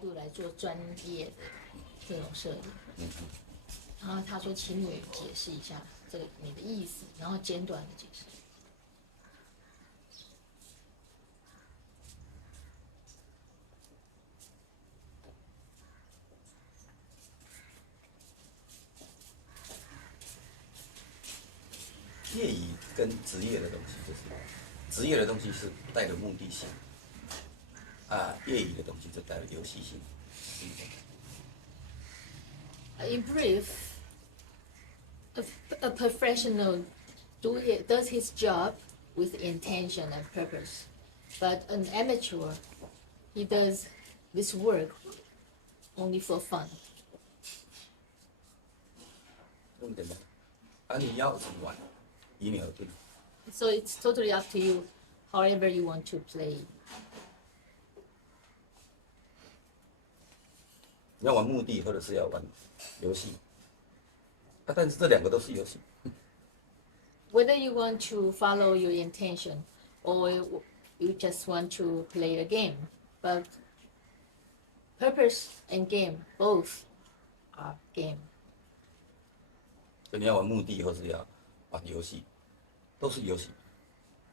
度来做专业的这种摄影。然后他说，请你解释一下这个你的意思，然后简短的解释。业余跟职业的东西，就是职业的东西是带着目的性，业余的东西就带着游戏性。In brief, a professional does his job with intention and purpose, but an amateur, he does this work only for fun. 这么简单，你要怎么玩，以你而定。So it's totally up to you, however you want to play. 你要玩目的，或者是要玩游戏，但是这两个都是游戏。Whether you want to follow your intention or you just want to play a game, but purpose and game both are game. 就你要玩目的，或是要玩游戏，都是游戏。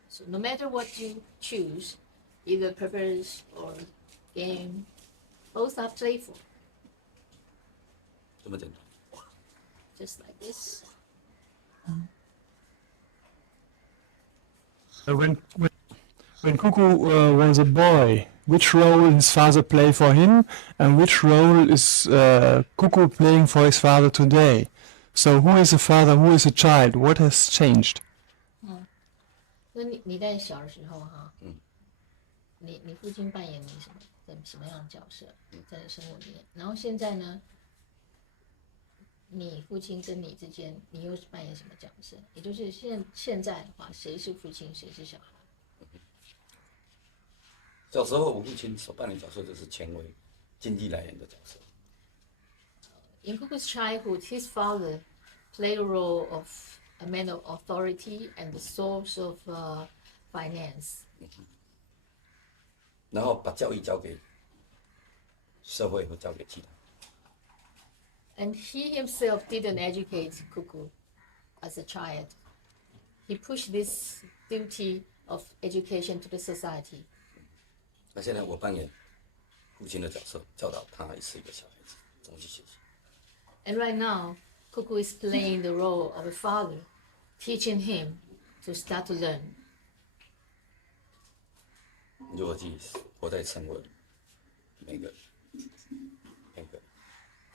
So no matter what you choose, either purpose or game, both are playful. 这么简单。Just like this. When Cuckoo was a boy, which role his father played for him, and which role is Cuckoo playing for his father today? So who is the father? Who is the child? What has changed? 那你在小的时候哈，你父亲扮演你什么样的角色，在你生活里面？然后现在呢，你父亲跟你之间，你又扮演什么角色？也就是现在的话，谁是父亲，谁是小孩？小时候我父亲所扮演角色就是权威、经济来源的角色。In Cuckoo's childhood, his father played a role of a man of authority and the source of finance. 然后把教育交给社会或交给其他。And he himself didn't educate Cuckoo as a child. He pushed this duty of education to the society. 那现在我扮演父亲的角色，教导他也是一个小孩子，怎么去学习。And right now, Cuckoo is playing the role of a father, teaching him to start to learn. 如果自己活在生活每个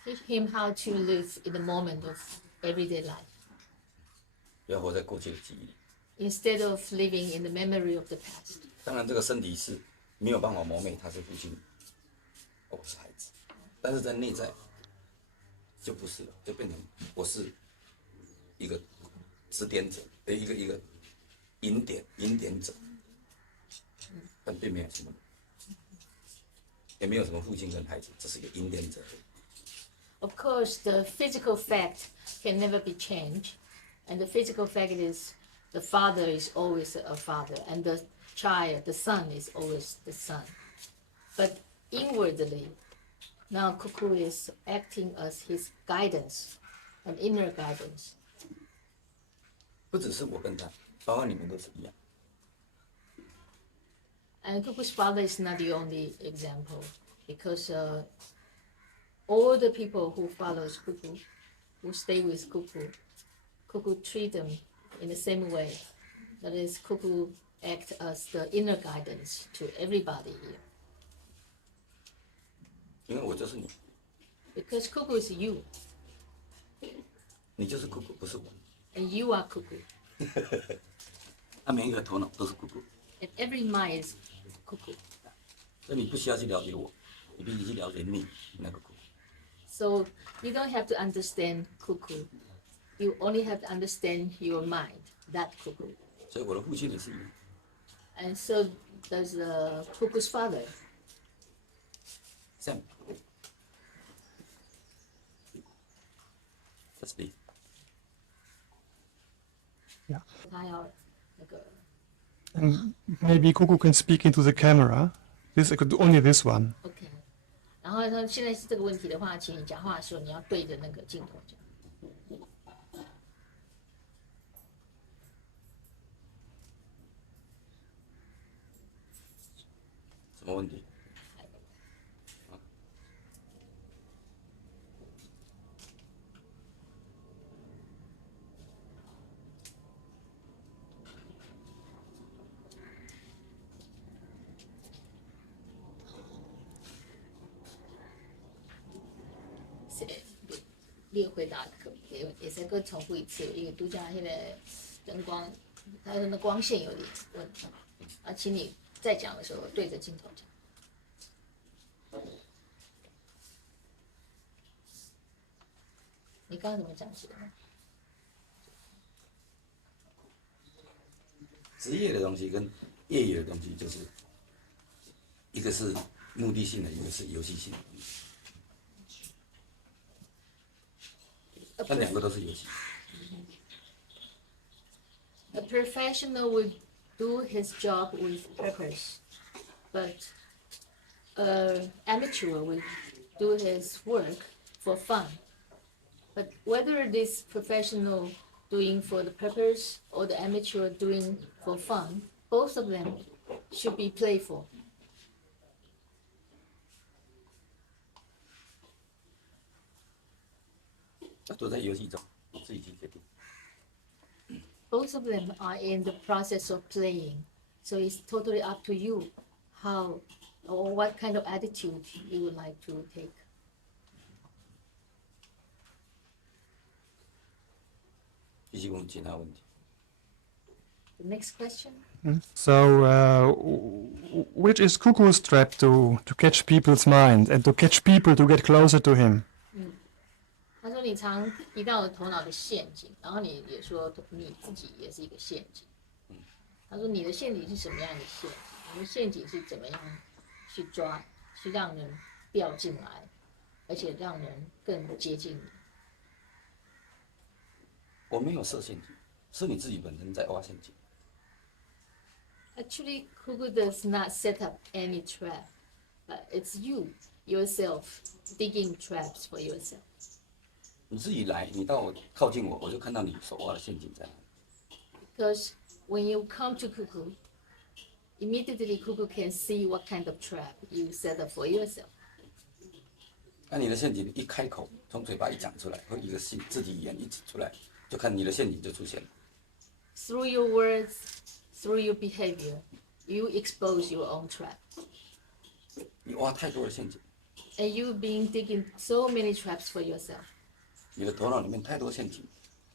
Teach him how to live in the moment of everyday life, 不要活在过去的记忆里。 instead of living in the memory of the past. 当然，这个身体是没有办法磨灭他是父亲，我是孩子，但是在内在就不是了，就变成我是一个指点者，一个引点者，但并没有什么，也没有什么父亲跟孩子，只是一个引点者。Of course, the physical fact can never be changed, and the physical fact is the father is always a father, and the child, the son, is always the son. But inwardly, now Cuckoo is acting as his guidance, an inner guidance. 不只是我跟他，包括你们都是一样。 And Cuckoo's father is not the only example, because all the people who follows Cuckoo, who stay with Cuckoo, Cuckoo treat them in the same way. That is, Cuckoo act as the inner guidance to everybody here. 因为我就是你， Because Cuckoo is you, 你就是姑姑，不是我。 and you are Cuckoo, 他每一个头脑都是姑姑， and every mind is Cuckoo. 所以你不需要去了解我，你必须去了解你那个姑姑。 So you don't have to understand Cuckoo. You only have to understand your mind, that Cuckoo. 所以我的父亲也是一样。 And so does Cuckoo's father. Sam, that's me. Yeah. 他要那个 And maybe Cuckoo can speak into the camera. Only this one. Okay. 然后他现在是这个问题的话，请你讲话的时候你要对着那个镜头讲。什么问题？你回答也是再重复一次，因为拄则迄个灯光，它的光线有点问题，啊，请你再讲的时候对着镜头讲。你刚刚怎么讲起来？职业的东西跟业余的东西，就是一个是目的性的，一个是游戏性的。但两个都是游戏。A professional will do his job with purpose, but an amateur will do his work for fun. But whether this professional doing for the purpose or the amateur doing for fun, both of them should be playful. 都在游戏中，自己去决定。Both of them are in the process of playing, so it's totally up to you how or what kind of attitude you would like to take. 继续问其他问题。The next question. So, which is Cuckoo's trap to catch people's mind and to catch people to get closer to him? 他说你常提到头脑的陷阱，然后你也说你自己也是一个陷阱。他说你的陷阱是什么样的陷阱？你的陷阱是怎么样去抓，去让人掉进来，而且让人更接近你？我没有设陷阱，是你自己本身在挖陷阱。Actually, Cuckoo does not set up any trap, but it's you yourself digging traps for yourself. 你自己来，你到我靠近我，我就看到你手挖的陷阱在哪里。Because when you come to Cuckoo, immediately Cuckoo can see what kind of trap you set up for yourself. 那你的陷阱一开口，从嘴巴一讲出来，或一个自己言一指出来，就看你的陷阱就出现了。Through your words, through your behavior, you expose your own trap. 你挖太多的陷阱， And you've been digging so many traps for yourself. 你的头脑里面太多陷阱，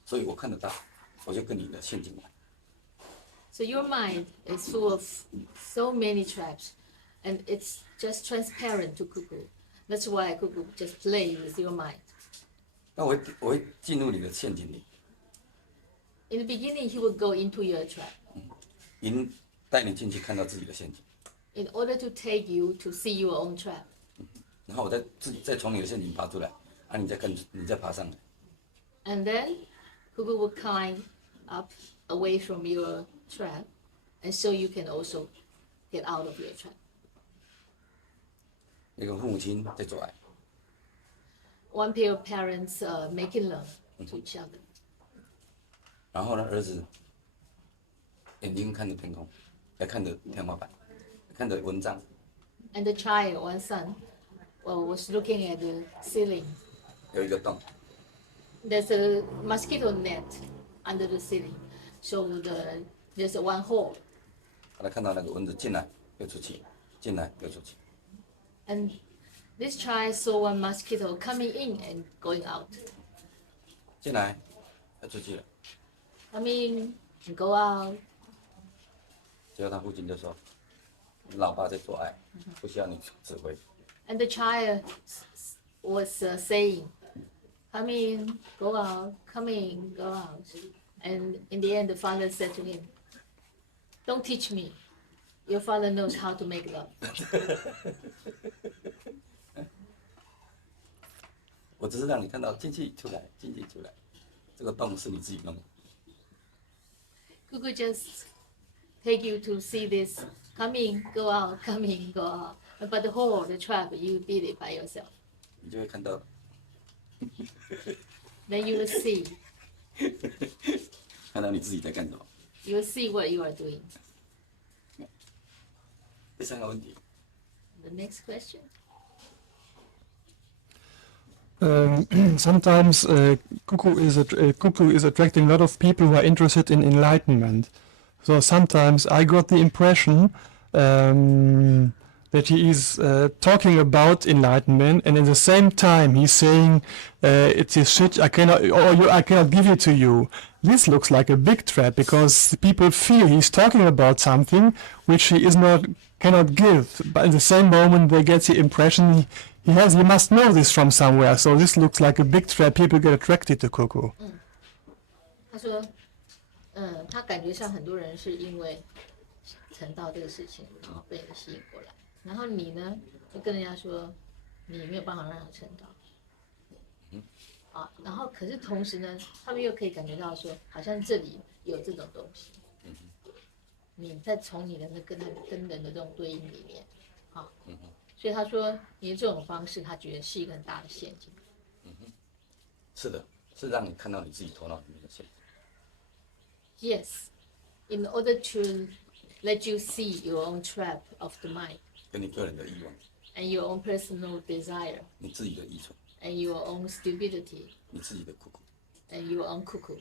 所以我看得到，我就跟你的陷阱玩。So your mind is full of so many traps, and it's just transparent to Cuckoo. That's why Cuckoo just play with your mind. 那我会进入你的陷阱里， In the beginning, he would go into your trap 带你进去看到自己的陷阱， in order to take you to see your own trap. 然后我再从你的陷阱爬出来，你再爬上来。 And then Cuckoo would climb up away from your trap, and so you can also get out of your trap. 那个父母亲在做爱， One pair of parents making love to each other. 然后呢，儿子眼睛看着天空，看着天花板，看着蚊帐， And the child, one son, was looking at the ceiling. 有一个洞， There's a mosquito net under the ceiling, so there's one hole. 他看到那个蚊子进来又出去，进来又出去。 And this child saw one mosquito coming in and going out. 进来又出去了。 Come in and go out. 结果他父亲就说：“老爸在做爱，不需要你指挥。” And the child was saying, come in, go out, come in, go out. And in the end, the father said to him, don't teach me. Your father knows how to make love. 我只是让你看到进去出来，进去出来，这个洞是你自己弄的。 Cuckoo just take you to see this come in, go out, come in, go out. But the whole the trap, you did it by yourself. 你就会看到， Then you will see. 看到你自己在干什么。 You will see what you are doing. 第三个问题， The next question. Sometimes Cuckoo is attracting a lot of people who are interested in enlightenment. So sometimes I got the impression that he is talking about enlightenment, and at the same time he's saying it is shit. I cannot give it to you. This looks like a big trap because people feel he's talking about something which he cannot give. But in the same moment they get the impression he must know this from somewhere. So this looks like a big trap. People get attracted to Cuckoo. 他说，他感觉上很多人是因为成道这个事情，然后被你吸引过来，然后你呢就跟人家说你没有办法让他成道。然后可是同时呢，他们又可以感觉到说，好像这里有这种东西。你在从你的跟人的这种对应里面，所以他说你的这种方式，他觉得是一个很大的陷阱。是的，是让你看到你自己头脑里面的陷阱。Yes, in order to let you see your own trap of the mind 跟你个人的欲望， and your own personal desire 你自己的愚蠢， and your own stupidity 你自己的苦苦。 and your own cuckoo.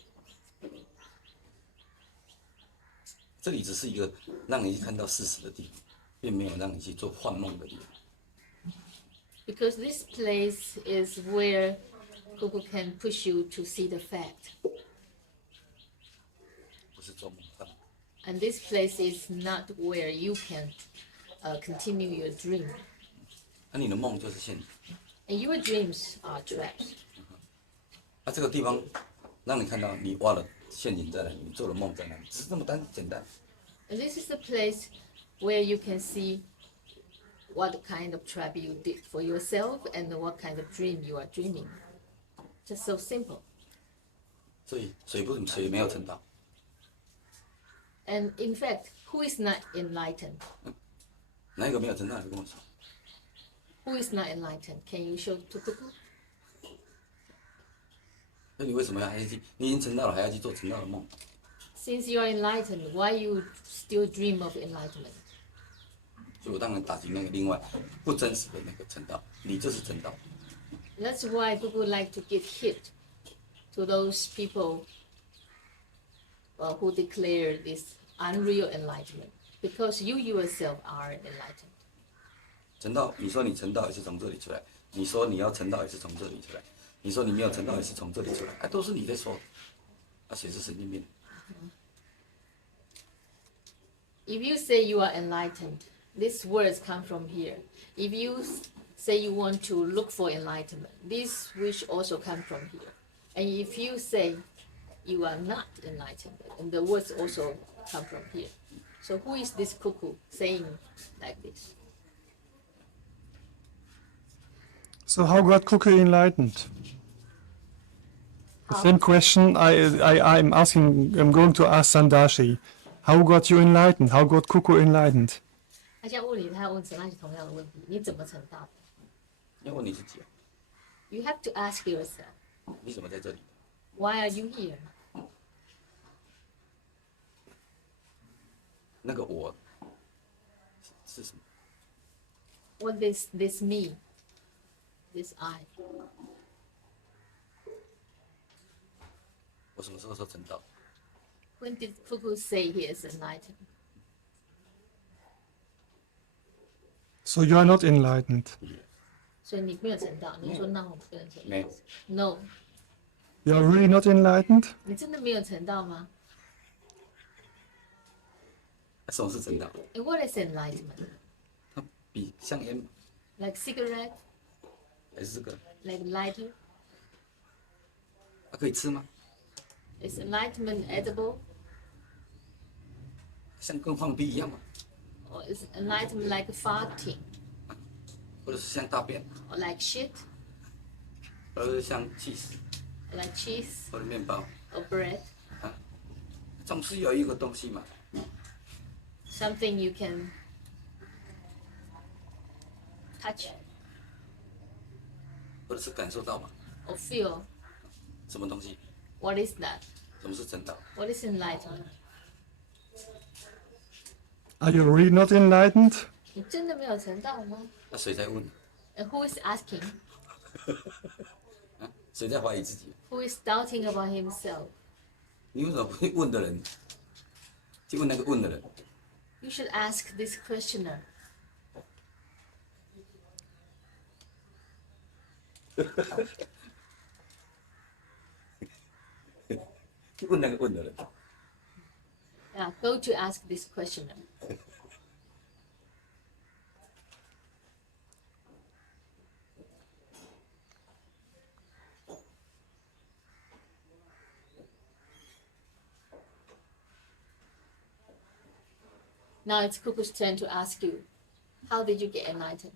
这里只是一个让你看到事实的地方，并没有让你去做幻梦的地方。 Because this place is where cuckoo can push you to see the fact. 不是做梦幻梦。 And this place is not where you can continue your dream. 那你的梦就是陷阱。 And your dreams are traps. 那这个地方让你看到你挖了陷阱在哪里，你做了梦在哪里，只是这么简单。 And this is the place where you can see what kind of trap you did for yourself and what kind of dream you are dreaming. Just so simple. 所以水没有成道， And in fact, who is not enlightened? 哪一个没有成道？你跟我说。 Who is not enlightened? Can you show to Cuckoo? 那你为什么还要去？你已经成道了，还要去做成道的梦？ Since you are enlightened, why you still dream of enlightenment? 所以我当然打击那个另外不真实的那个成道，你就是成道。 That's why Cuckoo like to get hit to those people who declare this unreal enlightenment, because you yourself are enlightened. 成道，你说你成道也是从这里出来，你说你要成道也是从这里出来，你说你没有成道也是从这里出来，哎，都是你在说，谁是神经病？ If you say you are enlightened, these words come from here. If you say you want to look for enlightenment, these wish also come from here. And if you say you are not enlightened, and the words also come from here. So who is this cuckoo saying like this? So how got Cuckoo enlightened? The same question I'm going to ask Sandashi. How got you enlightened? How got Cuckoo enlightened? 他现在问你，他问陈老师同样的问题，你怎么成道的？要问你自己啊， You have to ask yourself, 你怎么在这里？ why are you here? 那个我是什么？ What is this me? This I? 我什么时候说成道？ When did Cuckoo say he is enlightened? So you are not enlightened. 所以你没有成道，你说那我不能成道。没有。 No, You are really not enlightened? 你真的没有成道吗？什么是成道？ And what is enlightenment? 它比香烟 Like cigarette, 还是这个？ like lighter? 它可以吃吗？ Is enlightenment edible? 像跟放屁一样吗？ Or is enlightenment like farting? 或者是像大便， Or like shit? 或者是像 cheese Or like cheese? 或者面包？ Or bread? 总是有一个东西嘛， Something you can touch 或者是感受到嘛？ or feel. 什么东西？ What is that? 什么是正道？ What is enlightenment? Are you really not enlightened? 你真的没有成道吗？ 那谁在问？ And who is asking? 啊，谁在怀疑自己？ Who is doubting about himself? 你为什么不会问的人去问那个问的人？ You should ask this questioner. 去问那个问的人。 Yeah, go to ask this questioner. Now it's Cuckoo's turn to ask you, how did you get enlightened?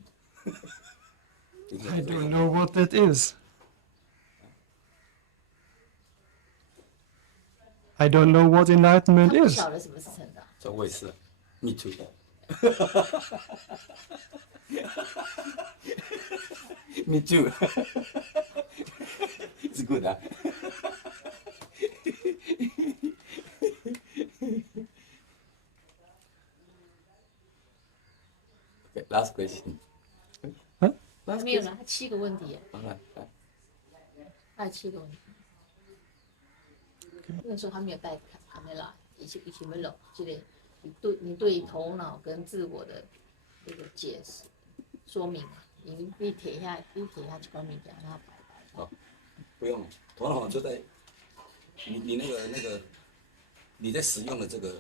I don't know what that is. I don't know what 他 enlightenment 不 is. 晓得什么是成道。这我也是，Me too 。Me too 。It's good 啊。Okay, last question. Huh? Last 没有 question. 了，他7个问题耶，好来，他有7个问题。那个时候他没有带卡梅拉，一起没有，这个你对头脑跟自我的这个解释说明啊，你贴一下这方面讲，让他白白。不用，头脑就在你那个你在使用的这个，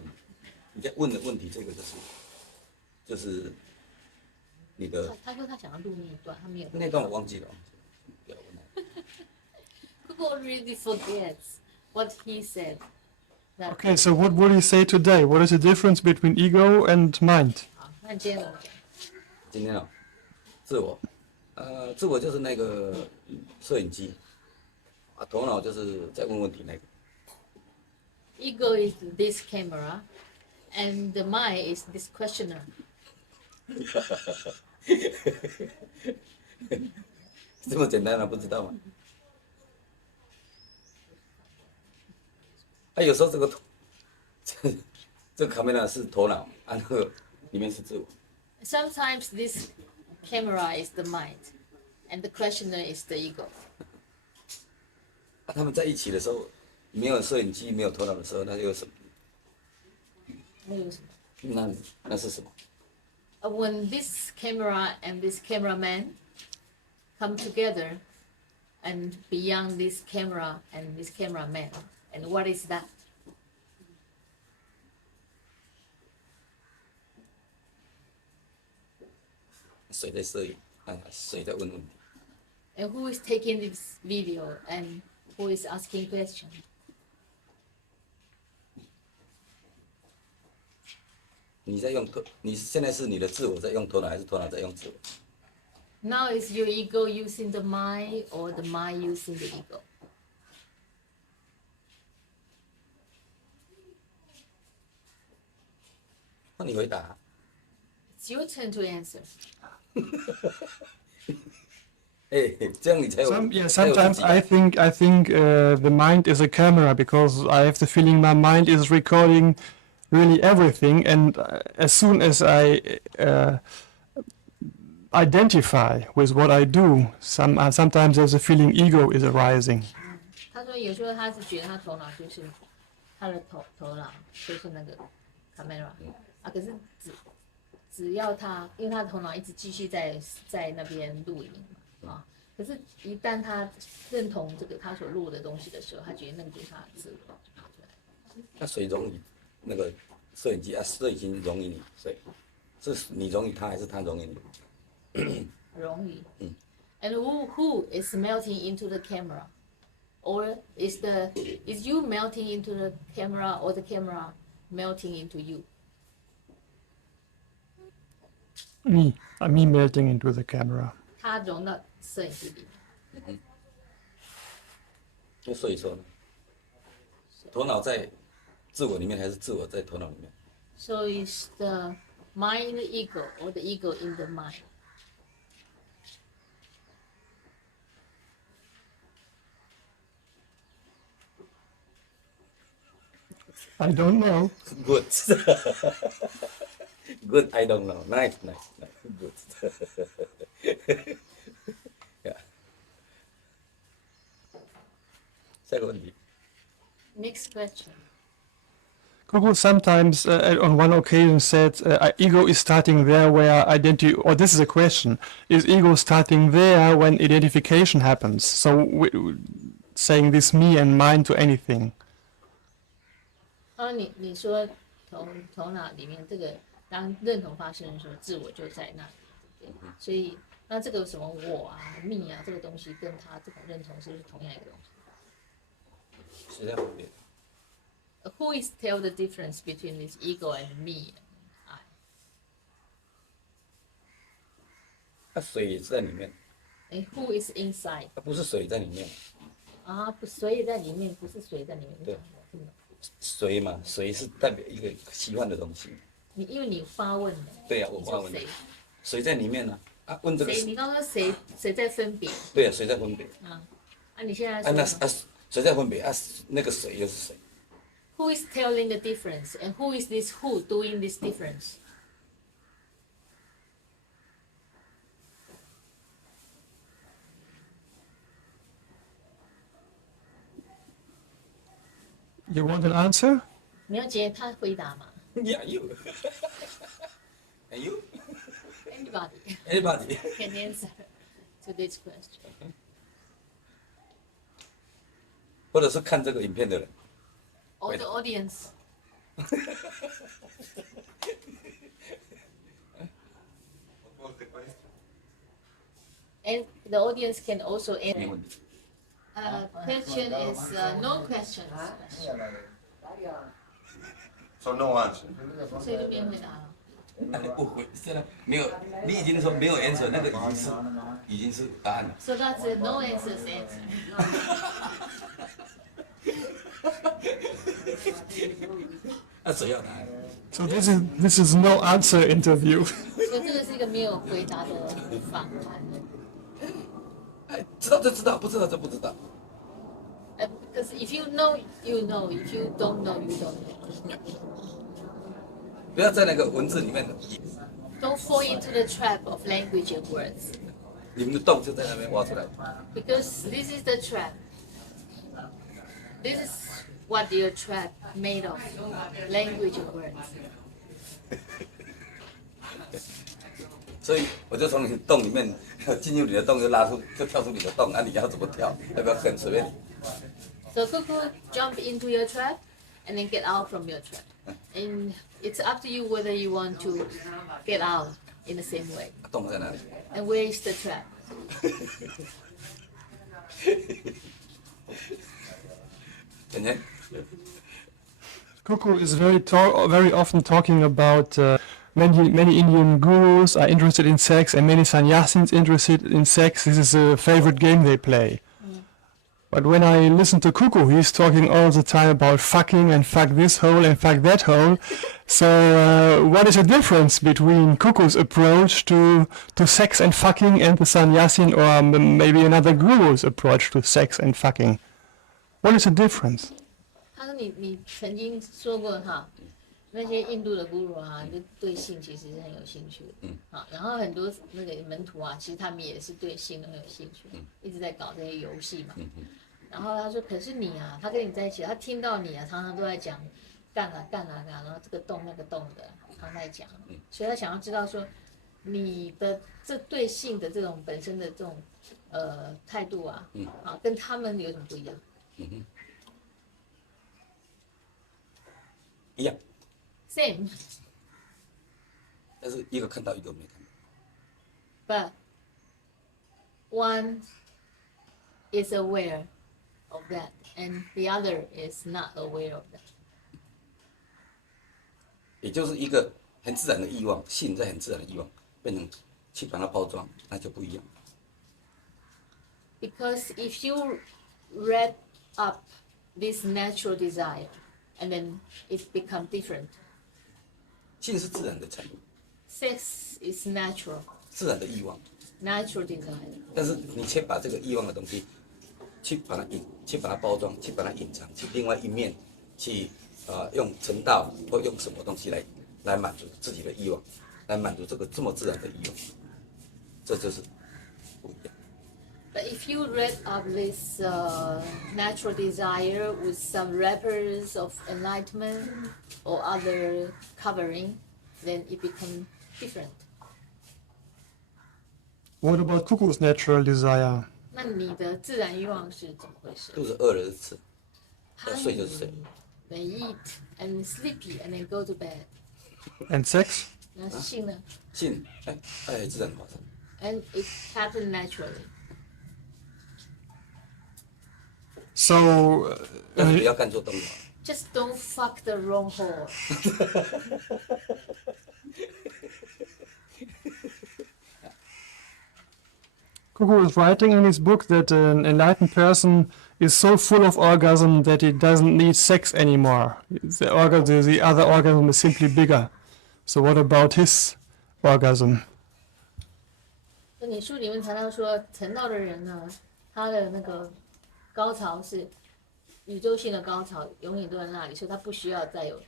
你在问的问题，这个就是你的他说他想要录那一段，他没有。那段我忘记了，不要问了。Google really forgets what he said. That- Okay, so what will you say today? What is the difference between ego and mind? 好，那今天怎么讲？今天啊，自我，自我就是那个摄影机，啊，头脑就是在问问题那个。 Ego is this camera, and the mind is this questioner. 这么简单了，不知道吗？啊，有时候这个这个卡梅拉是头脑，啊，那个里面是自我。 Sometimes this camera is the mind, and the questioner is the ego. 啊，他们在一起的时候，没有摄影机，没有头脑的时候，那有什么？那有什么？那是什么？ When this camera and this cameraman come together, and beyond this camera and this cameraman, and what is that? 谁在摄影？啊，谁在问问题？ And who is taking this video, and who is asking questions? 你在用头，你现在是你的自我在用头脑，还是头脑在用自我？ Now is your ego using the mind, or the mind using the ego? 那你回答。 It's your turn to answer. 哎，这样你才有。 Sometimes I think the mind is a camera because I have the feeling my mind is recording really everything, and as soon as I identify with what I do, sometimes there's a feeling ego is arising. 他说有时候他是觉得他头脑就是他的头脑就是那个 camera 啊，可是只要他，因为他的头脑一直继续在那边录影嘛啊，可是一旦他认同这个他所录的东西的时候，他觉得那个就是他的自我就跑出来。那谁容易那个摄影机啊？摄影机容易你谁？是你容易他，还是他容易你？容易。And who is melting into the camera, or is you melting into the camera, or the camera melting into you? Me melting into the camera. 他融到摄影机里面。那所以说呢，头脑在自我里面，还是自我在头脑里面？ So is the mind in the ego, or the ego in the mind? I don't know. Good. Good. I don't know. Nice. Good. yeah. 下一个问题。 Next question. Cuckoo sometimes, on one occasion, said, "Ego is starting there where identity." Or this is a question: is ego starting there when identification happens? So, saying this me and mine to anything. 你说头脑里面这个当认同发生的时候，自我就在那里，对，所以那这个什么我啊、me 啊这个东西跟他这种认同是不是同样一个东西？谁在分别？ Who is tell the difference between this ego and me and I? 那水也是在里面， And who is inside? 它不是水在里面，啊，水在里面，不是水在里面。对水嘛，水是代表一个稀幻的东西。因为你发问的。对呀、我发问的谁？水在里面呢、啊？问这个谁？你刚刚说谁在分别？对呀、水在分别。你现在那说水在分别那个水又是谁？ Who is telling the difference and who is this who doing this difference? You want an answer? 你要接他回答嘛 Yeah, you. And you?？Anybody Anybody? can answer to this question. 或者是看这个影片的人， All the audience. And the audience can also 没 answer. 问题。 Question is no questions. So no answer. 所以就变回答了。不回，真的没有，你已经说没有 answer，那个已经是答案了。 So that's a no answers answer. 那谁要答案？ So this is no answer interview. 所以这个是一个没有回答的访谈。哎，知道就知道，不知道就不知道。 Because if you know, you know. If you don't know, you don't know. 不要在那个文字里面的， Don't fall into the trap of language and words. 你们的洞就在那边挖出来。 Because this is the trap. This is what your trap made of. Language and words. 所以我就从你的洞里面进入你的洞，就跳出你的洞，那、你要怎么跳？要不要跟随便你？ So Cuckoo jump into your trap and then get out from your trap. And it's up to you whether you want to get out in the same way. 洞在哪里？ And where is the trap? 天天 Cuckoo is very often talking about many Indian gurus are interested in sex and many sannyasis interested in sex. This is a favorite game they play. But when I listen to Cuckoo, he's talking all the time about fucking and fuck this hole and fuck that hole. So what is the difference between Cuckoo's approach to sex and fucking and the sannyasin or maybe another guru's approach to sex and fucking? What is the difference? 他说你曾经说过哈，那些印度的 guru 啊，就对性其实是很有兴趣的，然后很多那个门徒啊，其实他们也是对性很有兴趣，一直在搞这些游戏嘛。然后他说，可是你啊，他跟你在一起，他听到你啊，常常都在讲干啊干啊干，然后这个洞那个洞的，常在讲，所以他想要知道说，你的这对性的这种本身的这种态度啊，跟他们有什么不一样？一样， Same, 但是一个看到，一个没看到。 but one is aware of that, and the other is not aware of that. 也就是一个很自然的欲望，性在很自然的欲望，变成去把它包装，那就不一样。 Because if you wrap up this natural desire, and then it becomes different. 性是自然的产物， Sex is natural, 自然的欲望， natural desire. 但是你却把这个欲望的东西，去把它包装，去把它隐藏，去另外一面去用成道或用什么东西来满足自己的欲望，来满足这么自然的欲望，这就是不一样。But if you read up this natural desire with some wrappers of enlightenment or other covering, then it becomes different. What about Cuckoo's natural desire? 那你的自然欲望是怎么回事？肚子饿了就吃，要睡就睡。 They eat and sleepy and then go to bed. And sex? 那性呢性，爱自然发生。 ？And it happens naturally. So, 但是不要干错动物。 Just don't fuck the wrong hole. Cuckoo is writing in his book that an enlightened person is so full of orgasm that he doesn't need sex anymore. The other orgasm is simply bigger. So what about his orgasm? 那你书里面谈到说，成道的人呢，他的那个高潮是宇宙性的高潮，永远都在那里，所以他不需要再有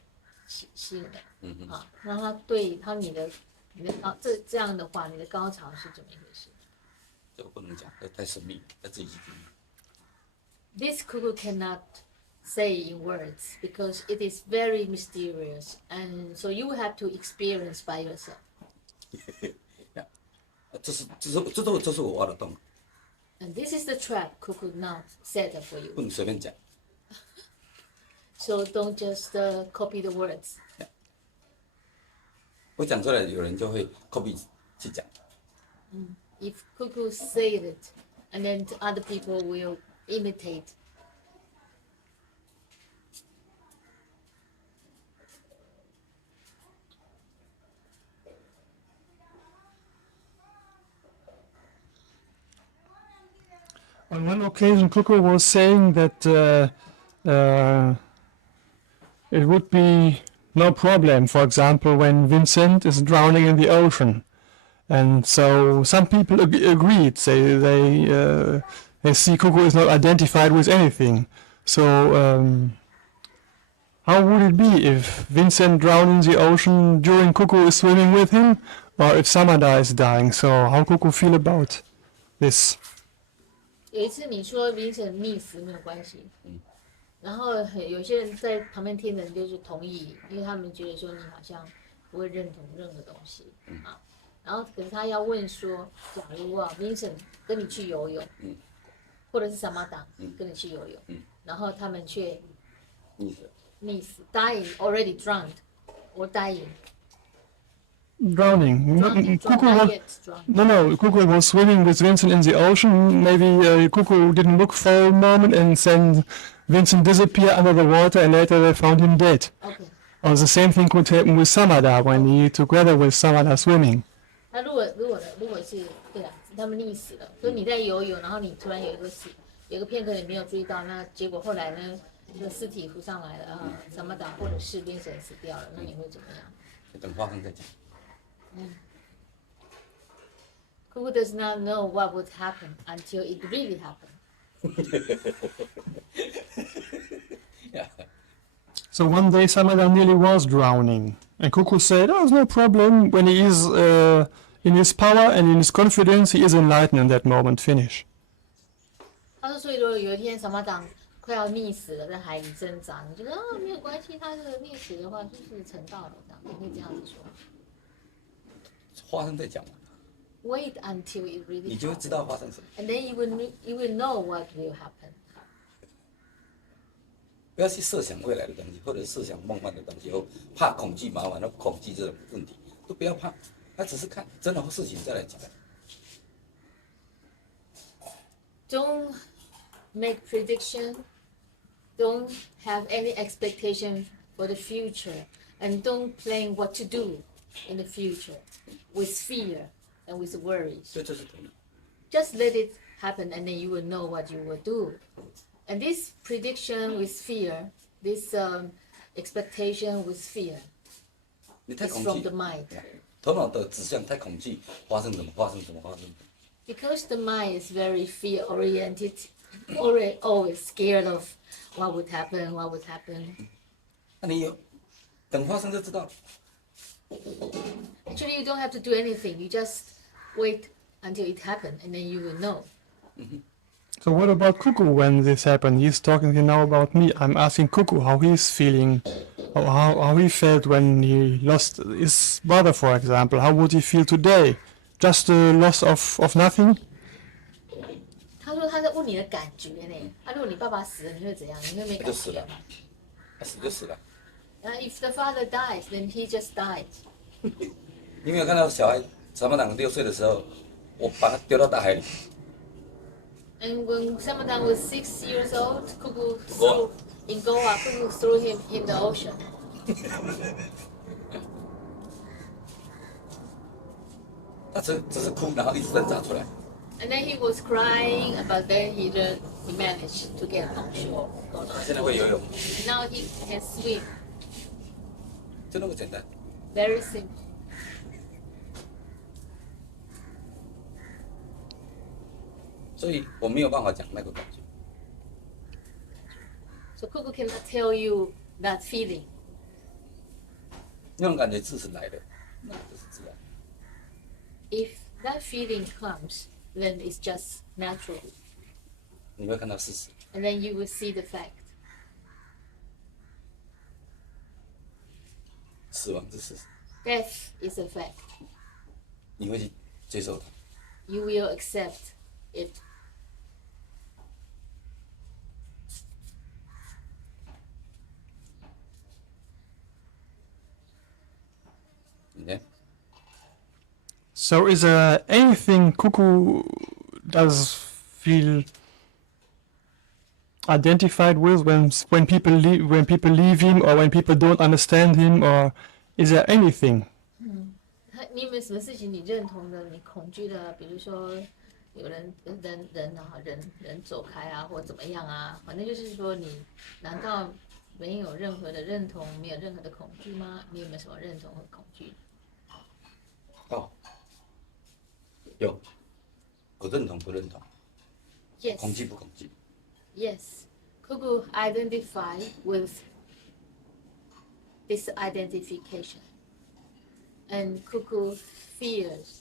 性的。啊，那他对他你的这样的话，你的高潮是怎么一回事？ 这个不能讲，太神秘，要自己去经历。 This Cuckoo cannot say in words because it is very mysterious, and so you have to experience by yourself. 这是我挖的洞， And this is the trap Cuckoo now set up for 不 you. 能随便讲。 So don't just copy the words. 我讲出来，有人就会 copy 去讲。 If Cuckoo say it, and then other people will imitate. On one occasion, Cuckoo was saying that it would be no problem, for example, when Vincent is drowning in the ocean. And so some people agreed. They see Cuckoo is not identified with anything. So how would it be if Vincent drowned in the ocean during Cuckoo is swimming with him, or if Samada is dying? So how Cuckoo feel about this? 有一次你说 Vincent 溺死没有关系，然后有些人在旁边听的人就是同意，因为他们觉得说你好像不会认同任何东西啊。然后可是他要问说，假如Vincent 跟你去游泳，或者是Samada跟你去游泳，然后他们却溺死 ，dying already drowned or dying. Drowning. Cuckoo Not was, yet drowned. no, Cuckoo was swimming with Vincent in the ocean. Maybe Cuckoo didn't look for a moment, and then Vincent disappeared under the water, and later they found him dead. Okay. Or the same thing could happen with Samada when he together with Samada swimming. 那如果是对啊，他们溺死了，所以你在游泳，然后你突然有一个片刻你没有注意到，那结果后来呢，那个尸体浮上来了啊，什么的，或者是Vincent死掉了，那你会怎么样？等发生再讲。 Cuckoo does not know what would happen until it really happened. Yeah. So one day Samada nearly was drowning, and Cuckoo said, "Oh, it's no problem. When he is in his power and in his confidence, he is enlightened in that moment. Finish." 他说，所以如果有一天什么党快要溺死了，在海里挣扎，你觉得没有关系，他这个溺死的话就是成道了，这样你会这样子说。发生再讲嘛， Wait until it really 你就会知道发生什么。 and then you will know what will happen. 不要去设想未来的东西，或者设想梦幻的东西，或怕恐惧麻烦，那恐惧这种问题都不要怕，他只是看真的事情再来讲。 Don't make prediction. Don't have any expectation for the future, and don't plan what to do in the future with fear and with worries. 所以这是同意。 Just let it happen, and then you will know what you will do. And this prediction with fear, this expectation with fear, 你太 is 恐 from 惧 the，mind. 头脑的指向太恐惧，发生什么发生什么发生什么。 Because the mind is very fear-oriented, always scared of what would happen, 那你有等发生就知道了。 Actually, you don't have to do anything. You just wait until it happens, and then you will know. So what about Cuckoo when this happened? He's talking now about me. I'm asking Cuckoo how he's feeling, how he felt when he lost his brother, for example. How would he feel today? Just a loss of nothing? 他说他在问你的感觉呢。如果你爸爸死了，你会怎样？你会没感他就死了觉吗？他死就死了。 If the father dies, then he just died. 你没有看到小孩萨满党6岁的时候，我把他丢到大海里， And when Samadan was 6 years old, Cuckoo threw in Goa, Cuckoo threw him in the ocean. 他只是哭，然后一直挣扎出来。 And then he was crying, but then he managed to get on shore. 他现在会游泳， Now he can swim. 就那么简单。 Very simple. 所以我没有办法讲那个感觉。 So Cuckoo cannot tell you that feeling. 那种感觉自是来的，那就是自然。 If that feeling comes, then it's just natural. 你会看到事实， And then you will see the fact. 死亡是事实， Death is a fact. 你会去接受它。 You will accept it. 你呢？ So is there anything Cuckoo does feel identified with when people leave him or when people don't understand him, or is there anything? 你有没有什么事情你认同的、你恐惧的？比如说有人走开啊，或怎么样啊？反正就是说，你难道没有任何的认同，没有任何的恐惧吗？你有没有什么认同和恐惧？哦，有，我认同不认同，恐惧 Yes, 不恐惧？ yes. Cuckoo identify with this identification, and Cuckoo fears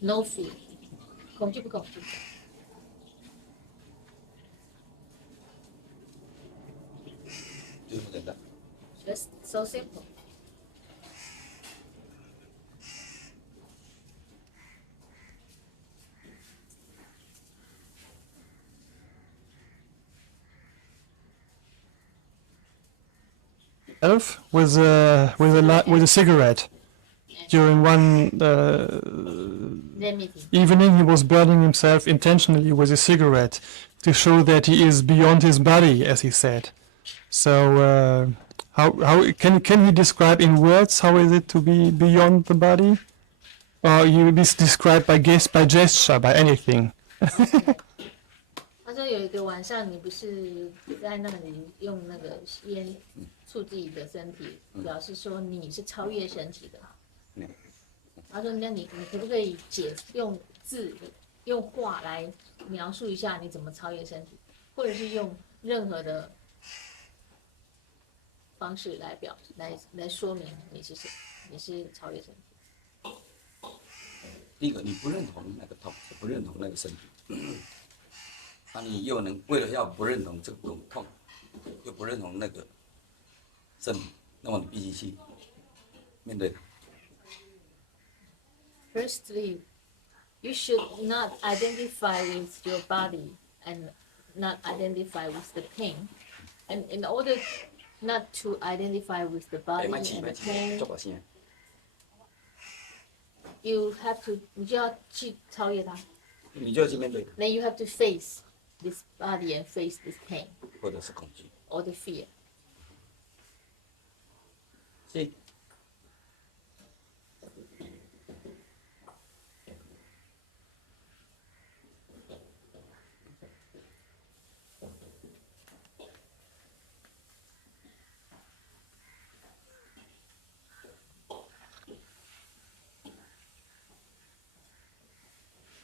no fear. 恐惧不恐惧？就是不简单。 Just so simple. Elf with a cigarette. During one Their meeting. evening, he was burning himself intentionally with a cigarette to show that he is beyond his body, as he said. So, how can he describe in words how is it to be beyond the body, or you describe by gesture, by anything? 他说有一个晚上，你不是在那里用那个烟触自己的身体，表示说你是超越身体的。他说：“那你可不可以用字、用话来描述一下你怎么超越身体，或者是用任何的方式来说明你是谁，你是超越身体。第一个，你不认同那个痛，不认同那个身体，那你又能为了要不认同这种痛，又不认同那个身体，那么你必须去面对它。 Firstly, you should not identify with your body and not identify with the pain. And in order not to identify with the 哎， body 慢气 and 慢 the 气， pain, 做把先， you have to 你就要去超越它。你就要去面对它， Then you have to face this body and face this pain 或者是恐惧。 or the fear. 所以，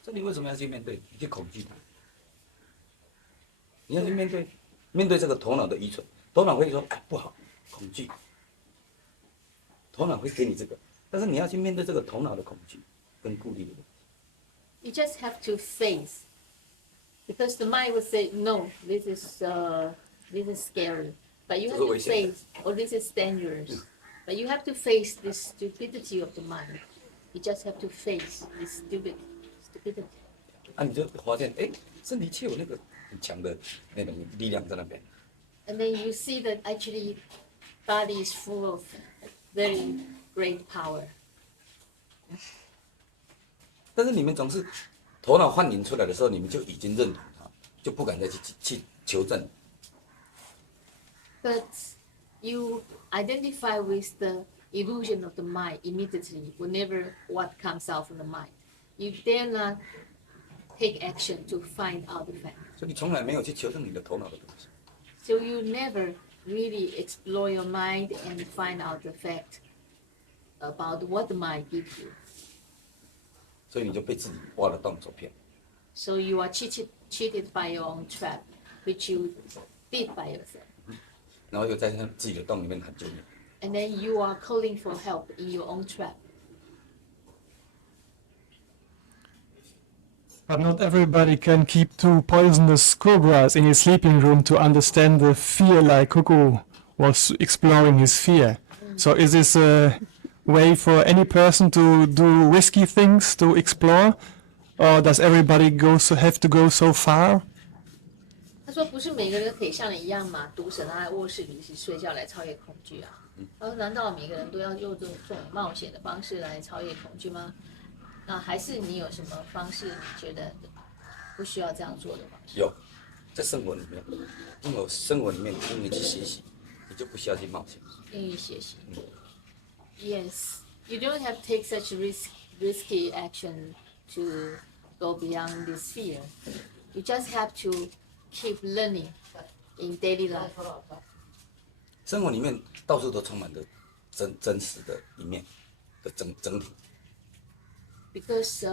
所以你为什么要去面对？你去恐惧它？你要去面对这个头脑的愚蠢。头脑会说：“哎，不好，恐惧，头脑会给你这个，但是你要去面对这个头脑的恐惧跟顾虑的问题。You just have to face, because the mind will say, "No, this is scary," but you have to face, or this is dangerous. But you have to face this stupidity of the mind. You just have to face this stupidity. 啊，你就发现，哎，身体却有那个很强的那种力量在那边。And then you see that actually body is full of very great power. 但是你们总是头脑幻影出来的时候，你们就已经认同它，就不敢再去求证。But you identify with the illusion of the mind immediately whenever what comes out from the mind. You dare not take action to find out the fact. 所以你从来没有去求证你的头脑的东西。So you never really explore your mind and find out the fact about what the mind gives you. 所以你就被自己挖了洞所骗。So you are cheated by your own trap, which you did by yourself. 然后又在自己的洞里面喊救命。And then you are calling for help in your own trap. But not everybody can keep two poisonous cobras in his sleeping room to understand the fear, like Cuckoo was exploring his fear. So is this a way for any person to do risky things to explore? Or does everybody have to go so far? 他说：“不是每个人可以像你一样嘛，毒蛇在卧室里一起睡觉来超越恐惧啊。”他说：“难道每个人都要用这种冒险的方式来超越恐惧吗？那还是你有什么方式你觉得不需要这样做的方式？”有，在生活里面，因为生活里面因为去学习，你就不需要去冒险。愿意学习。Yes, you don't have to take such risky action to go beyond this fear. You just have to keep learning in daily life. 生活里面到处都充满着真实的一面的整体。Because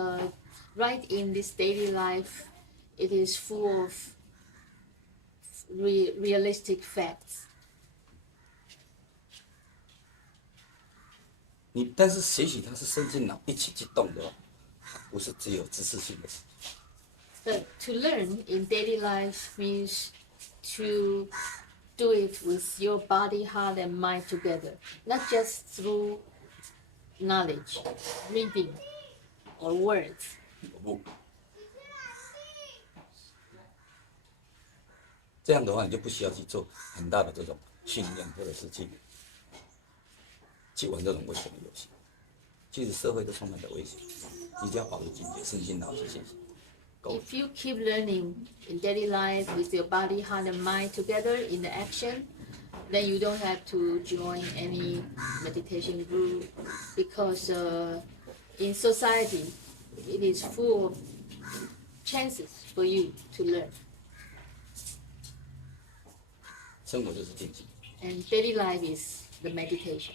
right in this daily life, it is full of realistic facts. 但是学习它是身心脑一起去动的哦，不是只有知识性的。But to learn in daily life means to do it with your body, heart, and mind together, not just through knowledge, reading, or words. 不，这样的话你就不需要去做很大的这种训练，或者是去玩这种危险的游戏。其实社会都充满着危险，你只要保持警觉，身心脑去学习。If you keep learning in daily life with your body, heart, and mind together in the action, then you don't have to join any meditation group, because in society, it is full of chances for you to learn. 生活就是静心。 And daily life is the meditation.